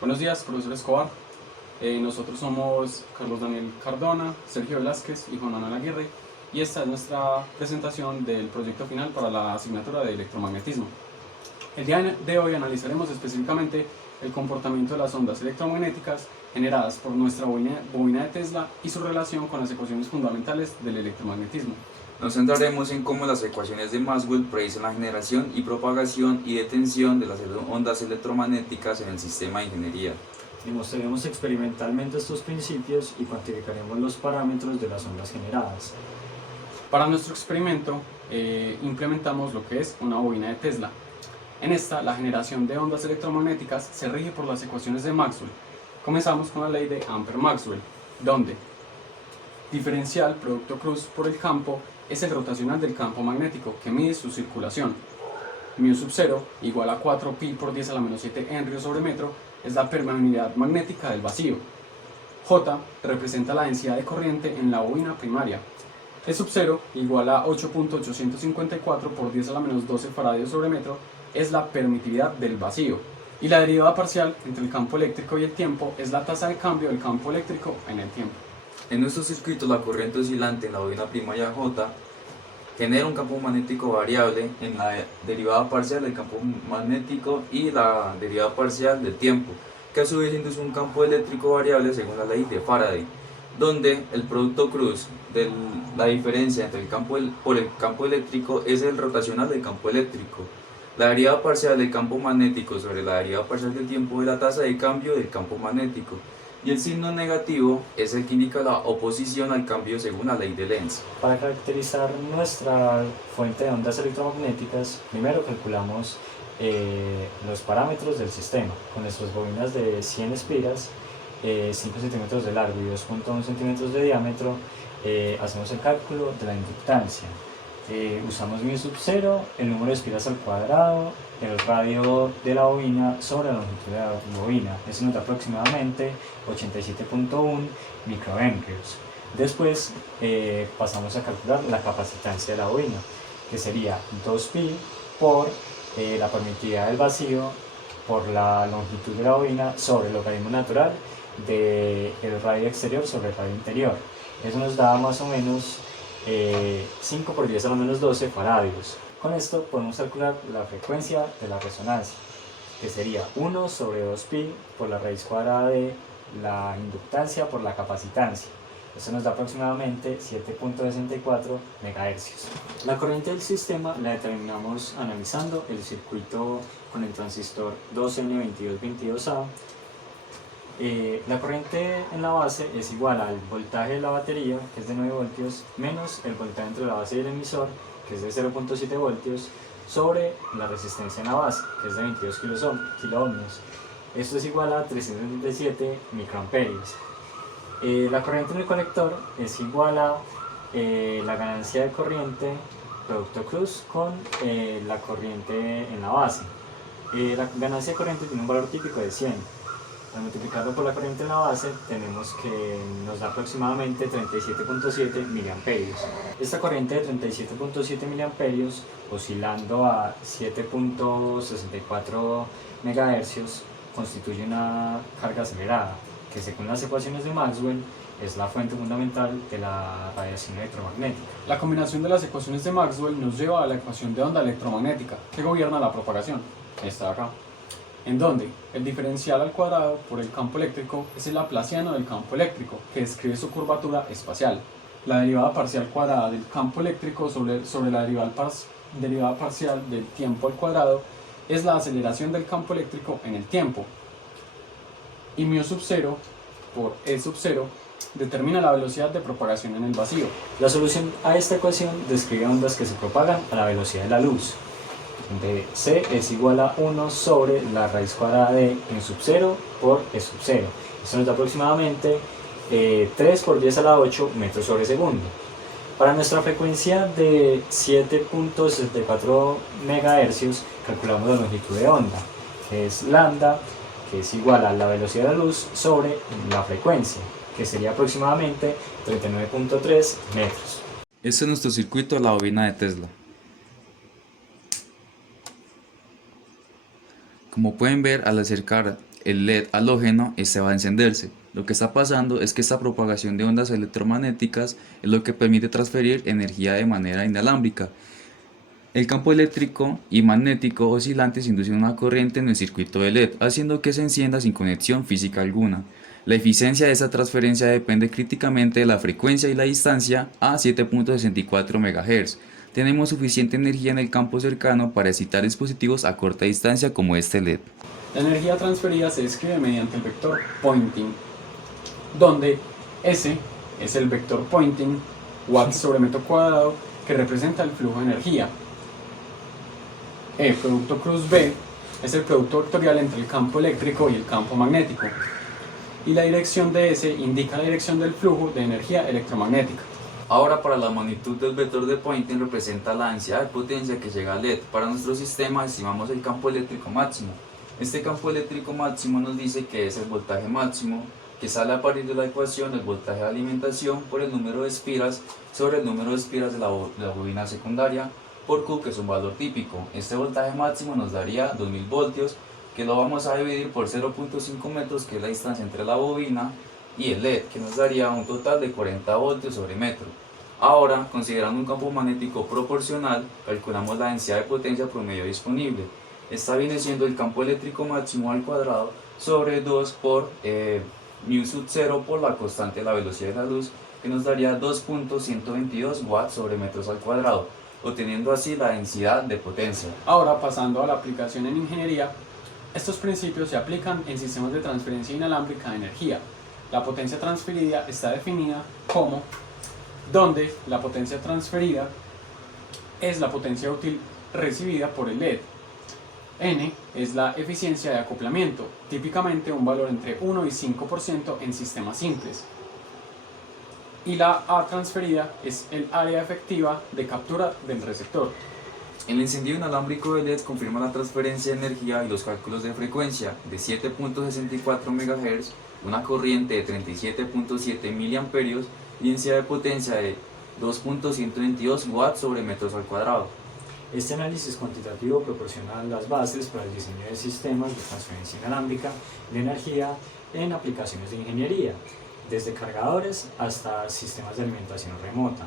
Buenos días, profesor Escobar. Nosotros somos Carlos Daniel Cardona, Sergio Velázquez y Juan Manuel Aguirre, y esta es nuestra presentación del proyecto final para la asignatura de electromagnetismo. El día de hoy analizaremos específicamente el comportamiento de las ondas electromagnéticas generadas por nuestra bobina de Tesla y su relación con las ecuaciones fundamentales del electromagnetismo. Nos centraremos en cómo las ecuaciones de Maxwell predicen la generación y propagación y detención de las ondas electromagnéticas en el sistema de ingeniería. Demostraremos experimentalmente estos principios y cuantificaremos los parámetros de las ondas generadas. Para nuestro experimento implementamos lo que es una bobina de Tesla. En esta, la generación de ondas electromagnéticas se rige por las ecuaciones de Maxwell. Comenzamos con la ley de Ampère-Maxwell, donde diferencial producto cruz por el campo es el rotacional del campo magnético que mide su circulación. Mu sub 0 igual a 4pi por 10 a la menos 7 henry sobre metro es la permeabilidad magnética del vacío. J representa la densidad de corriente en la bobina primaria. E sub 0 igual a 8.854 por 10 a la menos 12 faradios sobre metro es la permitividad del vacío. Y la derivada parcial entre el campo eléctrico y el tiempo es la tasa de cambio del campo eléctrico en el tiempo. En nuestro circuito, la corriente oscilante en la bobina primaria J genera un campo magnético variable en la derivada parcial del campo magnético y la derivada parcial del tiempo, que a su vez induce un campo eléctrico variable según la ley de Faraday, donde el producto cruz de la diferencia entre el campo eléctrico es el rotacional del campo eléctrico. La derivada parcial del campo magnético sobre la derivada parcial del tiempo es la tasa de cambio del campo magnético, y el signo negativo es el que indica la oposición al cambio según la ley de Lenz. Para caracterizar nuestra fuente de ondas electromagnéticas, primero calculamos los parámetros del sistema con nuestras bobinas de 100 espiras, 5 centímetros de largo y 2.1 centímetros de diámetro. Hacemos el cálculo de la inductancia. Usamos mu sub 0, el número de espiras al cuadrado, el radio de la bobina sobre la longitud de la bobina. Eso nos da aproximadamente 87.1 microhenrios. Después pasamos a calcular la capacitancia de la bobina, que sería 2pi por la permitividad del vacío por la longitud de la bobina sobre el logaritmo natural del radio exterior sobre el radio interior. Eso nos da más o menos 5 por 10 a la menos 12 faradios. Con esto podemos calcular la frecuencia de la resonancia, que sería 1 sobre 2pi por la raíz cuadrada de la inductancia por la capacitancia. Esto nos da aproximadamente 7.64 MHz. La corriente del sistema la determinamos analizando el circuito con el transistor 2N2222A. La corriente en la base es igual al voltaje de la batería, que es de 9 voltios, menos el voltaje entre la base y el emisor, que es de 0.7 voltios, sobre la resistencia en la base, que es de 22 kiloohmios. Esto es igual a 377 microamperios. La corriente en el conector es igual a la ganancia de corriente, producto cruz, con la corriente en la base. La ganancia de corriente tiene un valor típico de 100. Al multiplicarlo por la corriente en la base, tenemos que nos da aproximadamente 37.7 miliamperios. Esta corriente de 37.7 miliamperios, oscilando a 7.64 MHz, constituye una carga acelerada, que según las ecuaciones de Maxwell es la fuente fundamental de la radiación electromagnética. La combinación de las ecuaciones de Maxwell nos lleva a la ecuación de onda electromagnética que gobierna la propagación, esta de acá, en donde el diferencial al cuadrado por el campo eléctrico es el laplaciano del campo eléctrico, que describe su curvatura espacial. La derivada parcial cuadrada del campo eléctrico sobre la derivada parcial del tiempo al cuadrado es la aceleración del campo eléctrico en el tiempo. Y mu sub 0 por E sub 0 determina la velocidad de propagación en el vacío. La solución a esta ecuación describe ondas que se propagan a la velocidad de la luz, donde C es igual a 1 sobre la raíz cuadrada de mu sub 0 por E sub 0. Esto nos da aproximadamente 3 por 10 a la 8 metros sobre segundo. Para nuestra frecuencia de 7.64 MHz calculamos la longitud de onda, que es lambda, que es igual a la velocidad de la luz sobre la frecuencia, que sería aproximadamente 39.3 metros. Este es nuestro circuito de la bobina de Tesla. Como pueden ver, al acercar el LED halógeno, este va a encenderse. Lo que está pasando es que esta propagación de ondas electromagnéticas es lo que permite transferir energía de manera inalámbrica. El campo eléctrico y magnético oscilantes inducen una corriente en el circuito de LED, haciendo que se encienda sin conexión física alguna. La eficiencia de esta transferencia depende críticamente de la frecuencia y la distancia a 7.64 MHz. Tenemos suficiente energía en el campo cercano para excitar dispositivos a corta distancia como este LED. La energía transferida se describe mediante el vector Poynting, donde S es el vector Poynting, watts sobre metro cuadrado, que representa el flujo de energía. E producto cruz B es el producto vectorial entre el campo eléctrico y el campo magnético. Y la dirección de S indica la dirección del flujo de energía electromagnética. Ahora, para la magnitud del vector de Poynting representa la densidad de potencia que llega al LED. Para nuestro sistema estimamos el campo eléctrico máximo. Este campo eléctrico máximo nos dice que es el voltaje máximo, que sale a partir de la ecuación del voltaje de alimentación por el número de espiras sobre el número de espiras de la bobina secundaria por Q, que es un valor típico. Este voltaje máximo nos daría 2000 voltios, que lo vamos a dividir por 0.5 metros, que es la distancia entre la bobina y el LED, que nos daría un total de 40 voltios sobre metro. Ahora, considerando un campo magnético proporcional, calculamos la densidad de potencia promedio disponible. Esta viene siendo el campo eléctrico máximo al cuadrado sobre 2 por mu sub 0 por la constante de la velocidad de la luz, que nos daría 2.122 watts sobre metros al cuadrado, obteniendo así la densidad de potencia. Ahora, pasando a la aplicación en ingeniería, estos principios se aplican en sistemas de transferencia inalámbrica de energía. La potencia transferida está definida como donde la potencia transferida es la potencia útil recibida por el LED. N es la eficiencia de acoplamiento, típicamente un valor entre 1 y 5% en sistemas simples. Y la A transferida es el área efectiva de captura del receptor. El encendido inalámbrico de LED confirma la transferencia de energía y los cálculos de frecuencia de 7.64 MHz, una corriente de 37.7 mA y densidad de potencia de 2.122 watts sobre metros al cuadrado. Este análisis cuantitativo proporciona las bases para el diseño de sistemas de transferencia inalámbrica de energía en aplicaciones de ingeniería, desde cargadores hasta sistemas de alimentación remota.